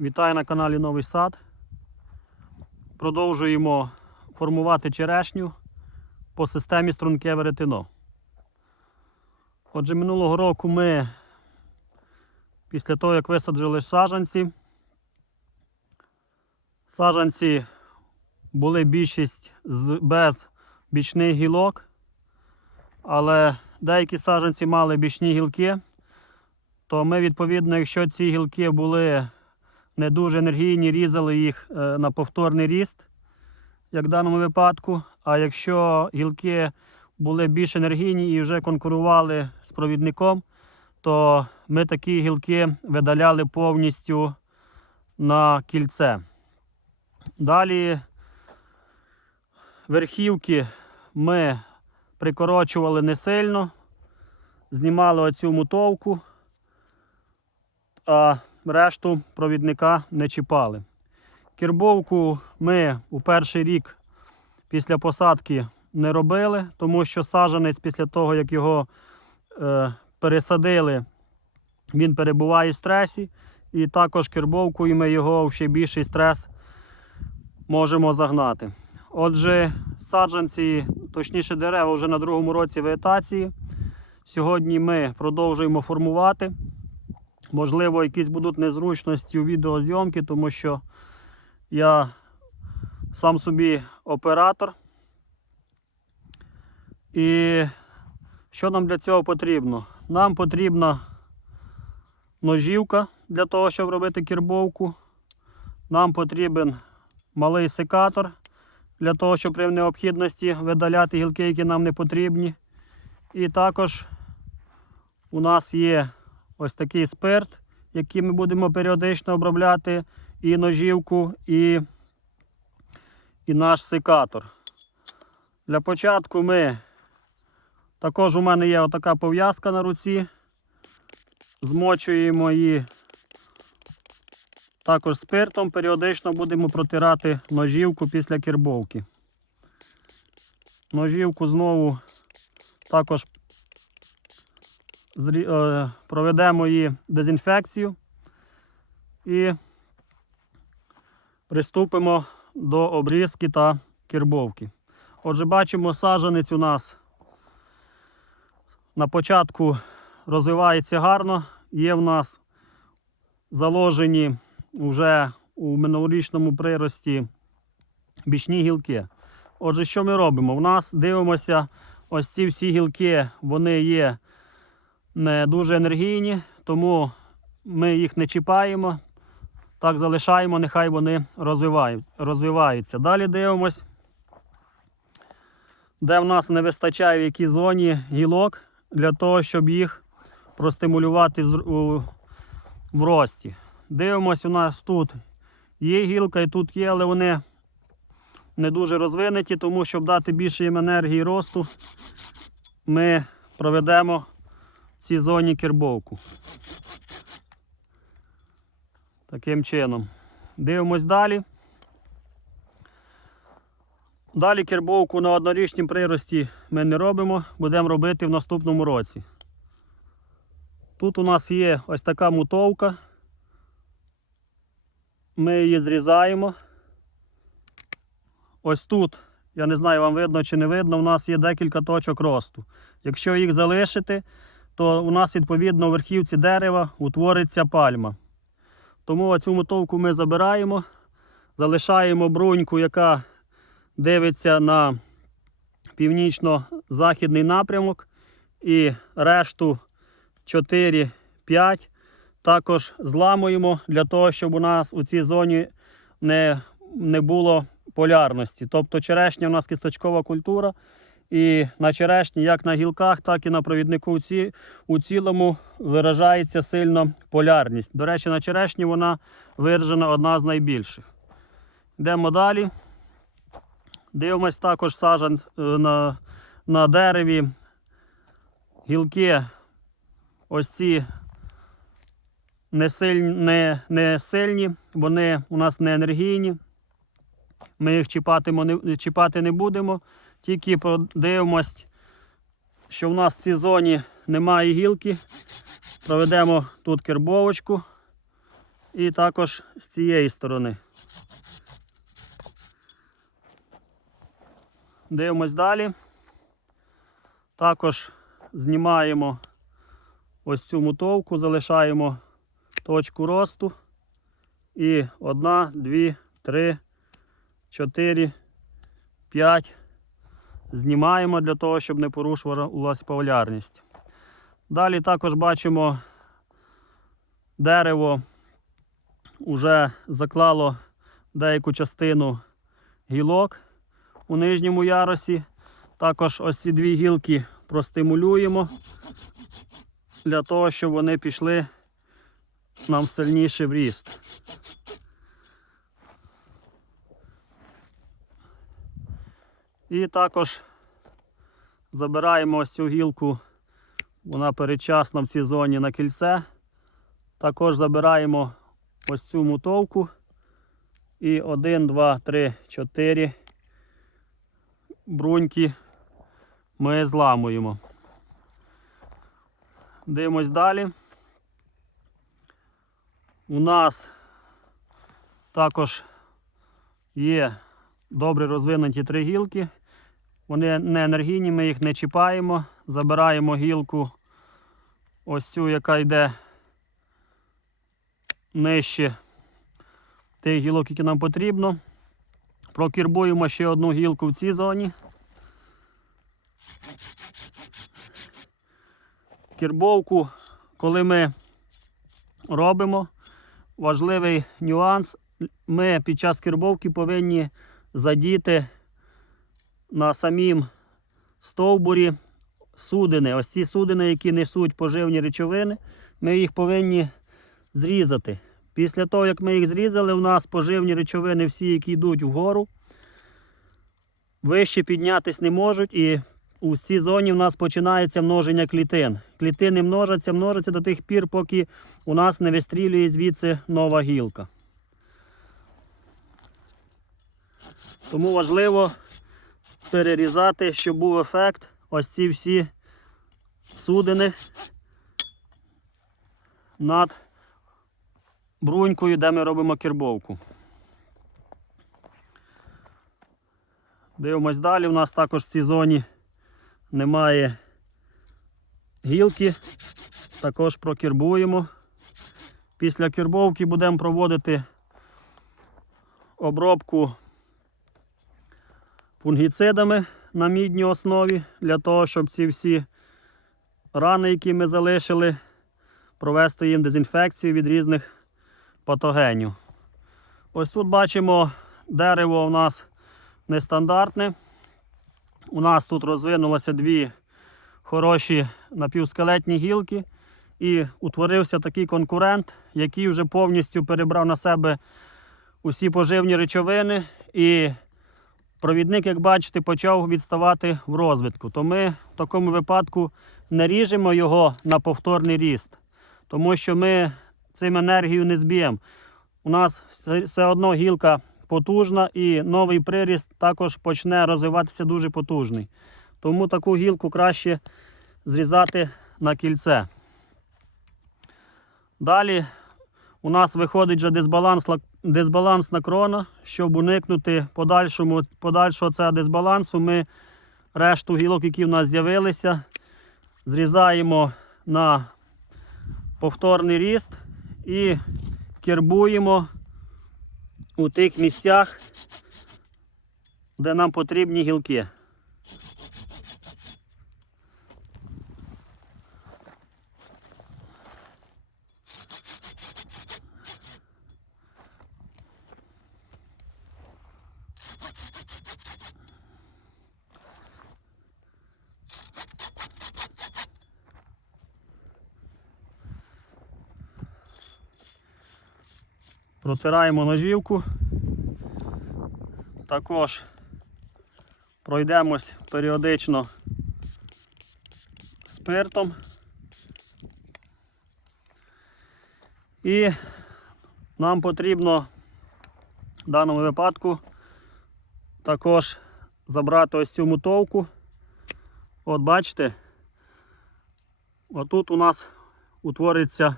Вітаю на каналі Новий Сад. Продовжуємо формувати черешню по системі струнке веретено. Отже, минулого року ми, після того, як висаджили саджанці, саджанці були більшість без бічних гілок, але деякі саджанці мали бічні гілки, то ми, відповідно, якщо ці гілки були не дуже енергійні, різали їх е, на повторний ріст, як в даному випадку. А якщо гілки були більш енергійні і вже конкурували з провідником, то ми такі гілки видаляли повністю на кільце. Далі верхівки ми прикорочували не сильно, знімали оцю мутовку, а решту провідника не чіпали. Кірбовку ми у перший рік після посадки не робили, тому що саджанець після того, як його е, пересадили, він перебуває в стресі. І також кірбовкою ми його в ще більший стрес можемо загнати. Отже, саджанці, точніше дерева, вже на другому році вегетації. Сьогодні ми продовжуємо формувати. Можливо, якісь будуть незручності у відеозйомки, тому що я сам собі оператор. І що нам для цього потрібно? Нам потрібна ножівка для того, щоб робити кірбовку. Нам потрібен малий секатор для того, щоб при необхідності видаляти гілки, які нам не потрібні. І також у нас є ось такий спирт, який ми будемо періодично обробляти і ножівку, і, і наш секатор. Для початку ми також у мене є отака пов'язка на руці. Змочуємо її також спиртом, періодично будемо протирати ножівку після кірбовки. Ножівку знову також проведемо її дезінфекцію і приступимо до обрізки та кірбовки. Отже, бачимо, саджанець у нас на початку розвивається гарно. Є в нас заложені вже у минулорічному прирості бічні гілки. Отже, що ми робимо? У нас дивимося, ось ці всі гілки, вони є не дуже енергійні, тому ми їх не чіпаємо. Так залишаємо, нехай вони розвиваються. Далі дивимось, де в нас не вистачає в якій зоні гілок для того, щоб їх простимулювати в, рості. Дивимось, у нас тут є гілка і тут є, але вони не дуже розвинуті, тому щоб дати більше їм енергії росту, ми проведемо цій зоні кірбовку. Таким чином. Дивимось далі. Далі кірбовку на однорічнім прирості ми не робимо, будемо робити в наступному році. Тут у нас є ось така мутовка. Ми її зрізаємо. Ось тут, я не знаю, вам видно чи не видно, у нас є декілька точок росту. Якщо їх залишити, то у нас відповідно у верхівці дерева утвориться пальма. Тому оцю мотовку ми забираємо, залишаємо бруньку, яка дивиться на північно-західний напрямок, і решту 4-5 також зламуємо для того, щоб у нас у цій зоні не, не було полярності. Тобто черешня у нас кісточкова культура. І на черешні, як на гілках, так і на провіднику ці, у цілому виражається сильно полярність. До речі, на черешні вона виражена одна з найбільших. Йдемо далі. Дивимось також саджан е, на, на дереві. Гілки ось ці не сильні, не, не сильні, вони у нас не енергійні. Ми їх чіпатимо, не, чіпати не будемо. Тільки подивимось, що в нас в цій зоні немає гілки. Проведемо тут кербовочку І також з цієї сторони. Дивимось далі. Також знімаємо ось цю мотовку, залишаємо точку росту. І одна, дві, три, чотири, п'ять. Знімаємо для того, щоб не порушувалася полярність. Далі також бачимо дерево вже заклало деяку частину гілок у нижньому ярусі. Також ось ці дві гілки простимулюємо для того, щоб вони пішли нам сильніше в ріст. І також забираємо ось цю гілку, вона передчасна в цій зоні на кільце. Також забираємо ось цю мотовку. І 1, 2, 3, 4 бруньки ми зламуємо. Дивимось далі. У нас також є добре розвинуті три гілки. Вони не енергійні, ми їх не чіпаємо. Забираємо гілку ось цю, яка йде нижче тих гілок, які нам потрібно. Прокірбуємо ще одну гілку в цій зоні. Кірбовку, коли ми робимо, важливий нюанс. Ми під час кірбовки повинні задіти на самім стовбурі судини. Ось ці судини, які несуть поживні речовини, ми їх повинні зрізати. Після того, як ми їх зрізали, у нас поживні речовини, всі, які йдуть вгору, вище піднятись не можуть. І у цій зоні в нас починається множення клітин. Клітини множаться, множаться до тих пір, поки у нас не вистрілює звідси нова гілка. Тому важливо перерізати, щоб був ефект. Ось ці всі судини над брунькою, де ми робимо кірбовку. Дивимось далі. У нас також в цій зоні немає гілки. Також прокірбуємо. Після кірбовки будемо проводити обробку фунгіцидами на мідній основі для того, щоб ці всі рани, які ми залишили, провести їм дезінфекцію від різних патогенів. Ось тут бачимо, дерево у нас нестандартне. У нас тут розвинулося дві хороші напівскелетні гілки. І утворився такий конкурент, який вже повністю перебрав на себе усі поживні речовини. І провідник, як бачите, почав відставати в розвитку. То ми в такому випадку не ріжемо його на повторний ріст, тому що ми цим енергію не зб'ємо. У нас все- одно гілка потужна і новий приріст також почне розвиватися дуже потужний. Тому таку гілку краще зрізати на кільце. Далі у нас виходить вже дисбаланс, ла- дисбалансна крона. Щоб уникнути подальшому, подальшого цього дисбалансу, ми решту гілок, які в нас з'явилися, зрізаємо на повторний ріст і кербуємо у тих місцях, де нам потрібні гілки. Протираємо ножівку. Також пройдемось періодично спиртом. І нам потрібно в даному випадку також забрати ось цю мотовку. От бачите, отут у нас утвориться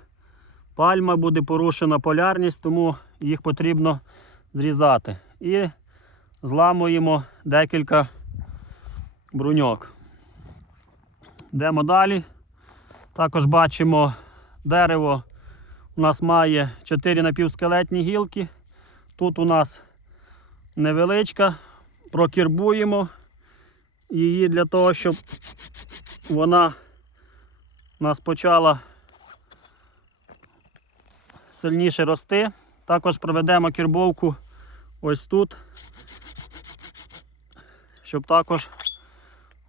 пальма, буде порушена полярність, тому їх потрібно зрізати. І зламуємо декілька бруньок. Йдемо далі. Також бачимо дерево. У нас має 4 напівскелетні гілки. Тут у нас невеличка, прокірбуємо її для того, щоб вона у нас почала сильніше рости. Також проведемо кірбовку ось тут, щоб також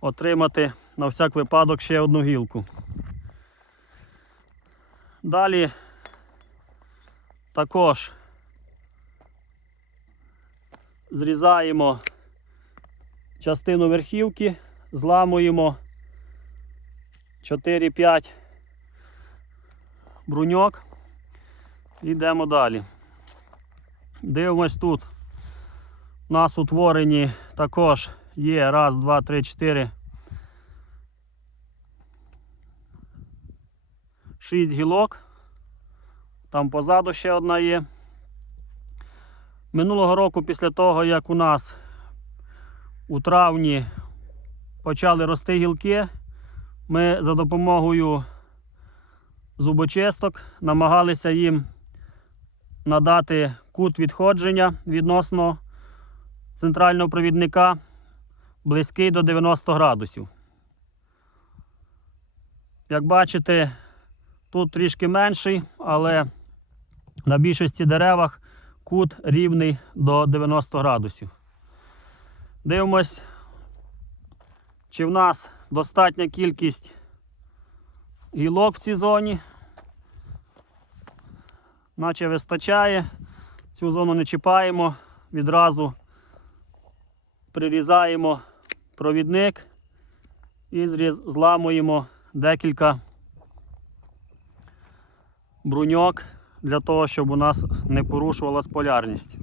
отримати на всяк випадок ще одну гілку. Далі також зрізаємо частину верхівки, зламуємо 4-5 бруньок. Йдемо далі. Дивимось тут. У нас утворені також є раз, два, три, чотири. Шість гілок. Там позаду ще одна є. Минулого року, після того, як у нас у травні почали рости гілки, ми за допомогою зубочисток намагалися їм надати кут відходження відносно центрального провідника близький до 90 градусів. Як бачите, тут трішки менший, але на більшості деревах кут рівний до 90 градусів. Дивимось, чи в нас достатня кількість гілок в цій зоні. Наче вистачає. Цю зону не чіпаємо, відразу прирізаємо провідник і зламуємо декілька бруньок для того, щоб у нас не порушувалась полярність.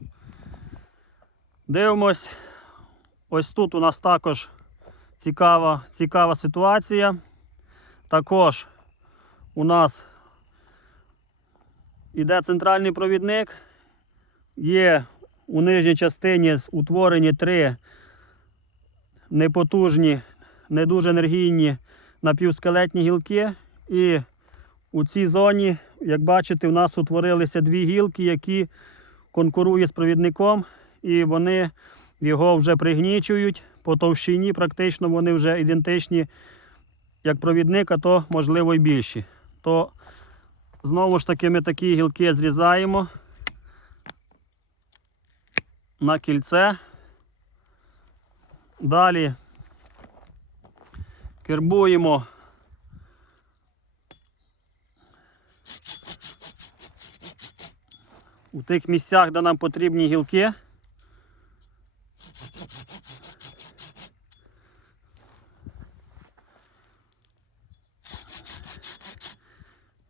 Дивимось, ось тут у нас також цікава, цікава ситуація. Також у нас іде центральний провідник. Є у нижній частині утворені три непотужні, не дуже енергійні напівскелетні гілки. І у цій зоні, як бачите, у нас утворилися дві гілки, які конкурують з провідником, і вони його вже пригнічують по товщині, практично вони вже ідентичні як провідник, а то можливо і більші. То знову ж таки ми такі гілки зрізаємо на кільце. Далі кербуємо у тих місцях, де нам потрібні гілки.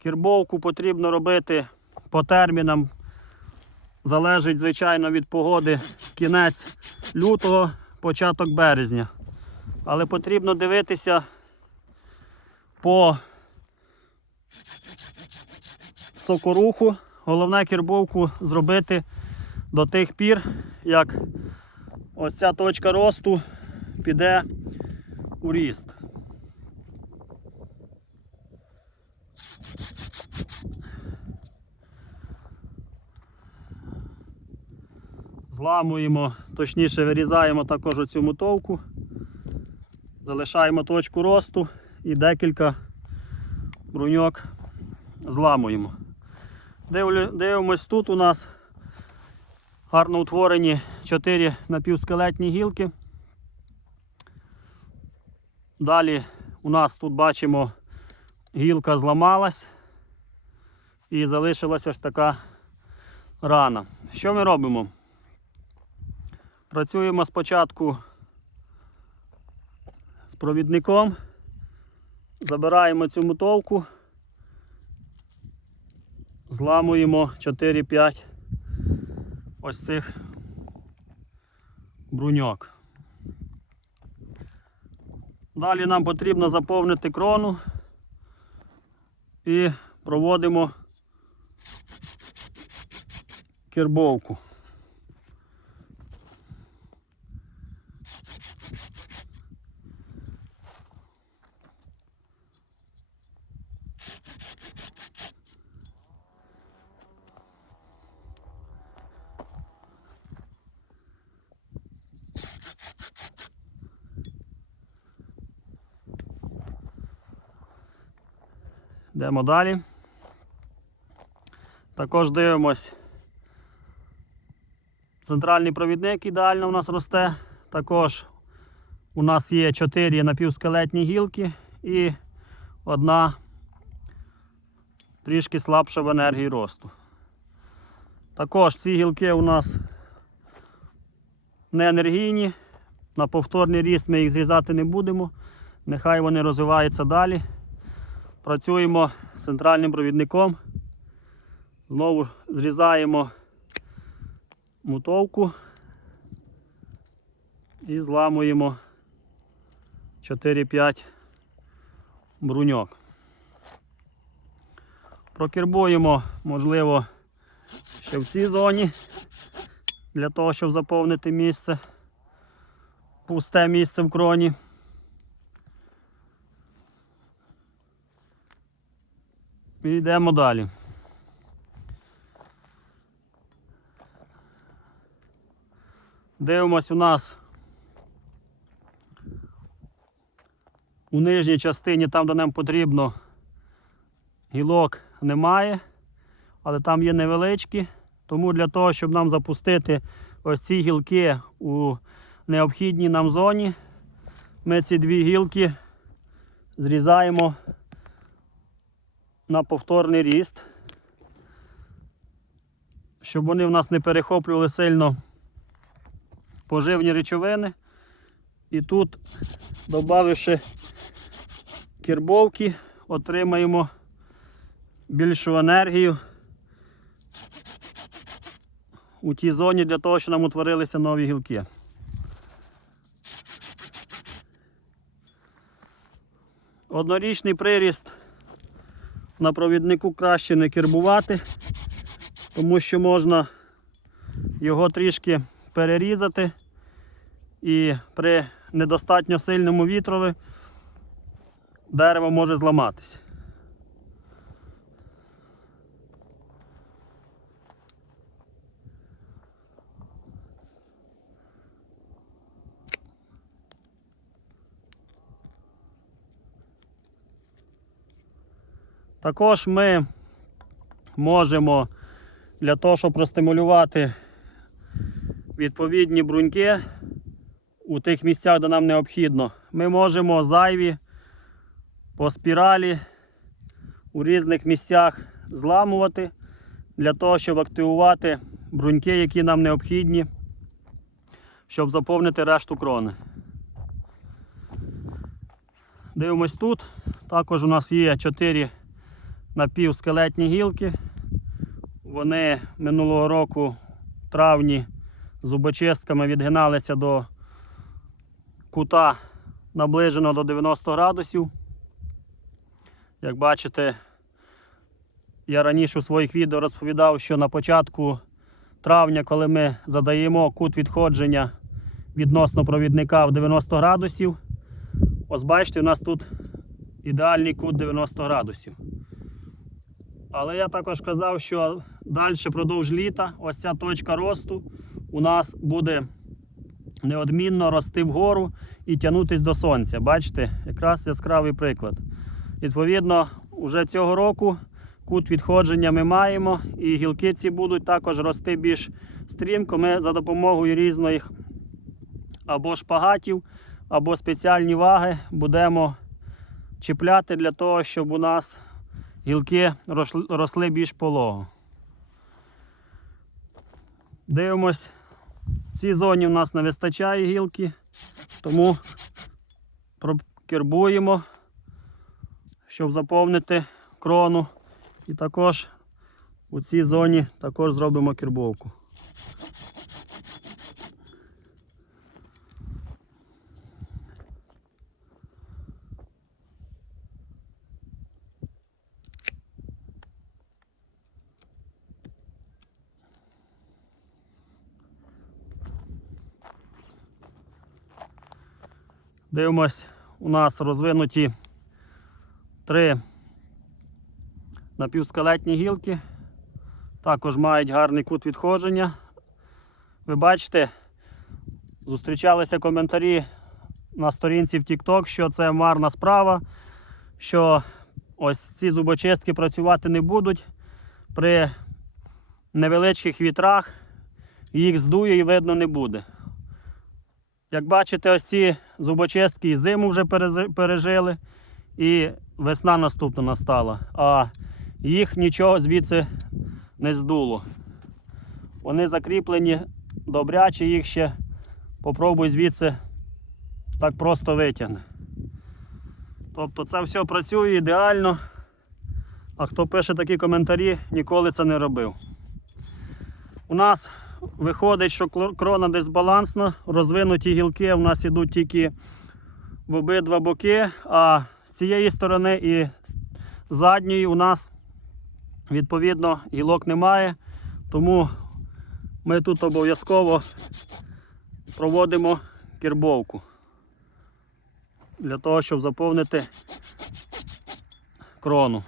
Кірбовку потрібно робити по термінам. Залежить, звичайно, від погоди кінець лютого, початок березня. Але потрібно дивитися по сокоруху. Головне кірбовку зробити до тих пір, як ось ця точка росту піде у ріст. Зламуємо, точніше вирізаємо також оцю мотовку, залишаємо точку росту і декілька бруньок зламуємо. Дивимось тут у нас гарно утворені 4 напівскелетні гілки. Далі у нас тут бачимо гілка зламалась і залишилася ось така рана. Що ми робимо? Працюємо спочатку з провідником, забираємо цю мотовку, зламуємо 4-5 ось цих бруньок. Далі нам потрібно заповнити крону і проводимо кербовку. Йдемо далі. Також дивимось. Центральний провідник ідеально у нас росте. Також у нас є 4 напівскелетні гілки і одна трішки слабша в енергії росту. Також ці гілки у нас не енергійні. На повторний ріст ми їх зрізати не будемо. Нехай вони розвиваються далі. Працюємо центральним провідником. Знову зрізаємо мутовку і зламуємо 4-5 бруньок. Прокербуємо, можливо, ще в цій зоні для того, щоб заповнити місце, пусте місце в кроні. І йдемо далі. Дивимось у нас у нижній частині, там, де нам потрібно, гілок немає, але там є невеличкі. Тому для того, щоб нам запустити ось ці гілки у необхідній нам зоні, ми ці дві гілки зрізаємо на повторний ріст, щоб вони в нас не перехоплювали сильно поживні речовини. І тут, додавши кірбовки, отримаємо більшу енергію у тій зоні для того, щоб нам утворилися нові гілки. Однорічний приріст на провіднику краще не кербувати, тому що можна його трішки перерізати і при недостатньо сильному вітрові дерево може зламатися. Також ми можемо для того, щоб простимулювати відповідні бруньки у тих місцях, де нам необхідно, ми можемо зайві по спіралі у різних місцях зламувати для того, щоб активувати бруньки, які нам необхідні, щоб заповнити решту крони. Дивимось тут. Також у нас є 4 напівскелетні гілки. Вони минулого року в травні зубочистками відгиналися до кута наближено до 90 градусів. Як бачите, я раніше у своїх відео розповідав, що на початку травня, коли ми задаємо кут відходження відносно провідника в 90 градусів, ось бачите, у нас тут ідеальний кут 90 градусів. Але я також казав, що далі продовж літа ось ця точка росту у нас буде неодмінно рости вгору і тягнутись до сонця. Бачите, якраз яскравий приклад. Відповідно, вже цього року кут відходження ми маємо, і гілки ці будуть також рости більш стрімко. Ми за допомогою різних або шпагатів, або спеціальні ваги будемо чіпляти для того, щоб у нас гілки росли більш полого. Дивимось, в цій зоні у нас не вистачає гілки, тому прокербуємо, щоб заповнити крону. І також у цій зоні також зробимо кербовку. Дивимось, у нас розвинуті три напівскелетні гілки. Також мають гарний кут відходження. Ви бачите, зустрічалися коментарі на сторінці в TikTok, що це марна справа, що ось ці зубочистки працювати не будуть. При невеличких вітрах їх здує і видно не буде. Як бачите, ось ці зубочистки і зиму вже пережили, і весна наступна настала, а їх нічого звідси не здуло. Вони закріплені добряче, їх ще попробуй звідси так просто витягне. Тобто це все працює ідеально. А хто пише такі коментарі, ніколи це не робив. У нас виходить, що крона дисбалансна, розвинуті гілки у нас йдуть тільки в обидва боки, а з цієї сторони і задньої у нас відповідно гілок немає. Тому ми тут обов'язково проводимо кірбовку для того, щоб заповнити крону.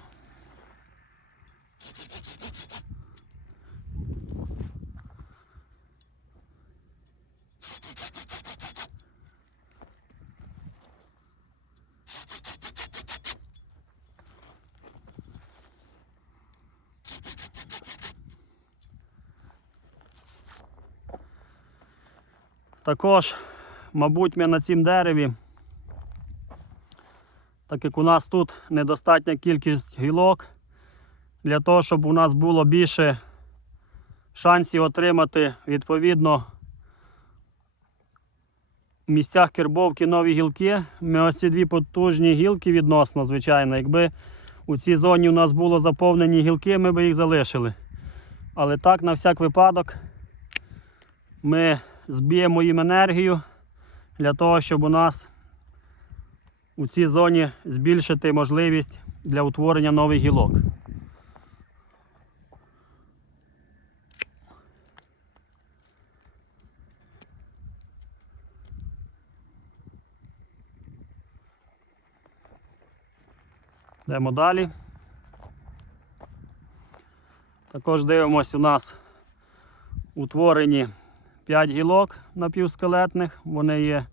Також, мабуть, ми на цім дереві, так як у нас тут недостатня кількість гілок, для того, щоб у нас було більше шансів отримати відповідно в місцях кербовки нові гілки. Ми ось ці дві потужні гілки відносно, звичайно. Якби у цій зоні у нас було заповнені гілки, ми б їх залишили. Але так, на всяк випадок, ми зб'ємо їм енергію для того, щоб у нас у цій зоні збільшити можливість для утворення нових гілок. Йдемо далі. Також дивимось у нас утворені 5 гілок напівскелетних, вони є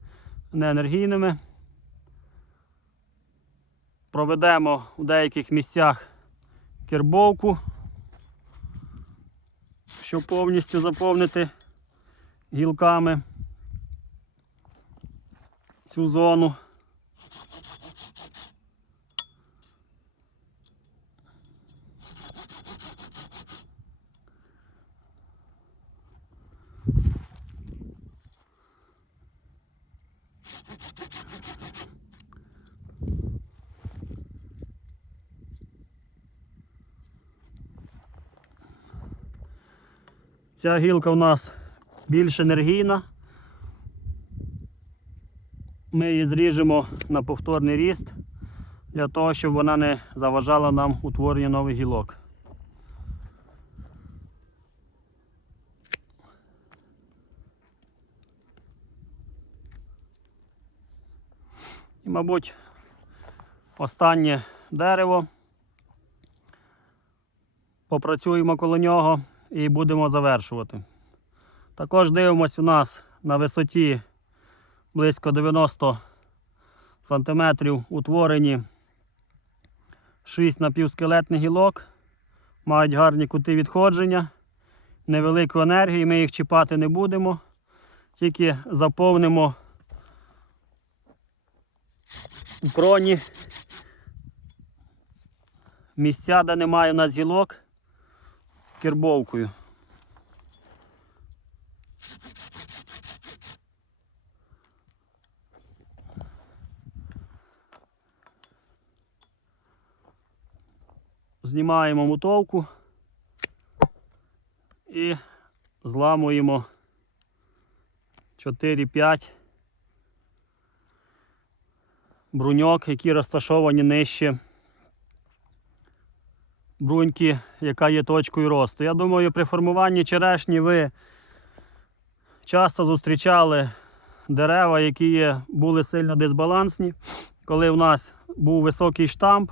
неенергійними. Проведемо у деяких місцях кірбовку, щоб повністю заповнити гілками цю зону. Ця гілка у нас більш енергійна. Ми її зріжемо на повторний ріст для того, щоб вона не заважала нам утворення нових гілок. І, мабуть, останнє дерево. Попрацюємо коло нього і будемо завершувати. Також дивимось у нас на висоті близько 90 см утворені 6 напівскелетних гілок. Мають гарні кути відходження, невелику енергію, ми їх чіпати не будемо, тільки заповнимо у кроні місця, де немає у нас гілок, кірбовкою. Знімаємо мотовку і зламуємо 4-5 бруньок, які розташовані нижче бруньки, яка є точкою росту. Я думаю, при формуванні черешні ви часто зустрічали дерева, які були сильно дисбалансні, коли в нас був високий штамп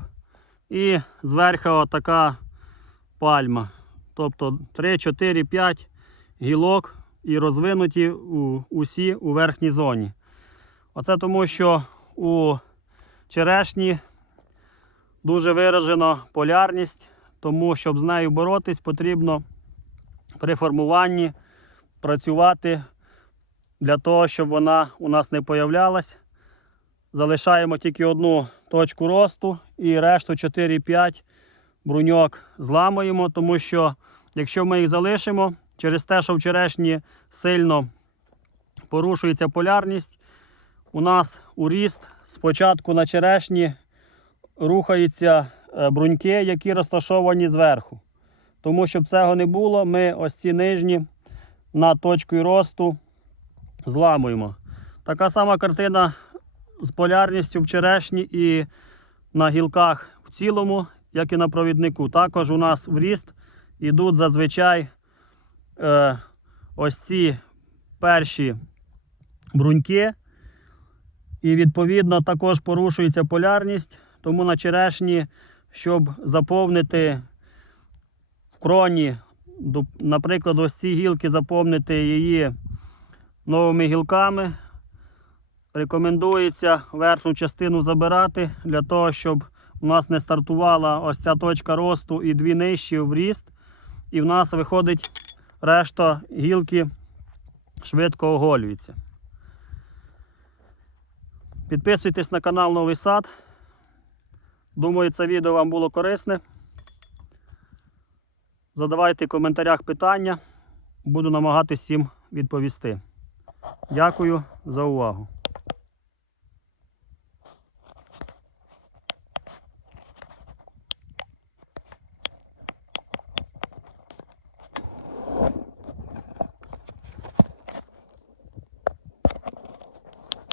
і зверху така пальма. Тобто 3, 4, 5 гілок і розвинуті у, усі у верхній зоні. Оце тому, що у черешні дуже виражена полярність, тому щоб з нею боротись, потрібно при формуванні працювати для того, щоб вона у нас не появлялась. Залишаємо тільки одну точку росту і решту 4-5 бруньок зламуємо, тому що якщо ми їх залишимо, через те, що в черешні сильно порушується полярність, у нас у ріст спочатку на черешні рухаються е, бруньки, які розташовані зверху. Тому щоб цього не було, ми ось ці нижні над точкою росту зламуємо. Така сама картина з полярністю в черешні і на гілках в цілому, як і на провіднику. Також у нас в ріст йдуть зазвичай е, ось ці перші бруньки. І відповідно також порушується полярність, тому на черешні, щоб заповнити в кроні, наприклад, ось ці гілки заповнити її новими гілками. Рекомендується верхню частину забирати для того, щоб у нас не стартувала ось ця точка росту і дві нижчі в ріст. І в нас виходить решта гілки швидко оголюється. Підписуйтесь на канал Новий Сад. Думаю, це відео вам було корисне. Задавайте в коментарях питання. Буду намагатись їм відповісти. Дякую за увагу.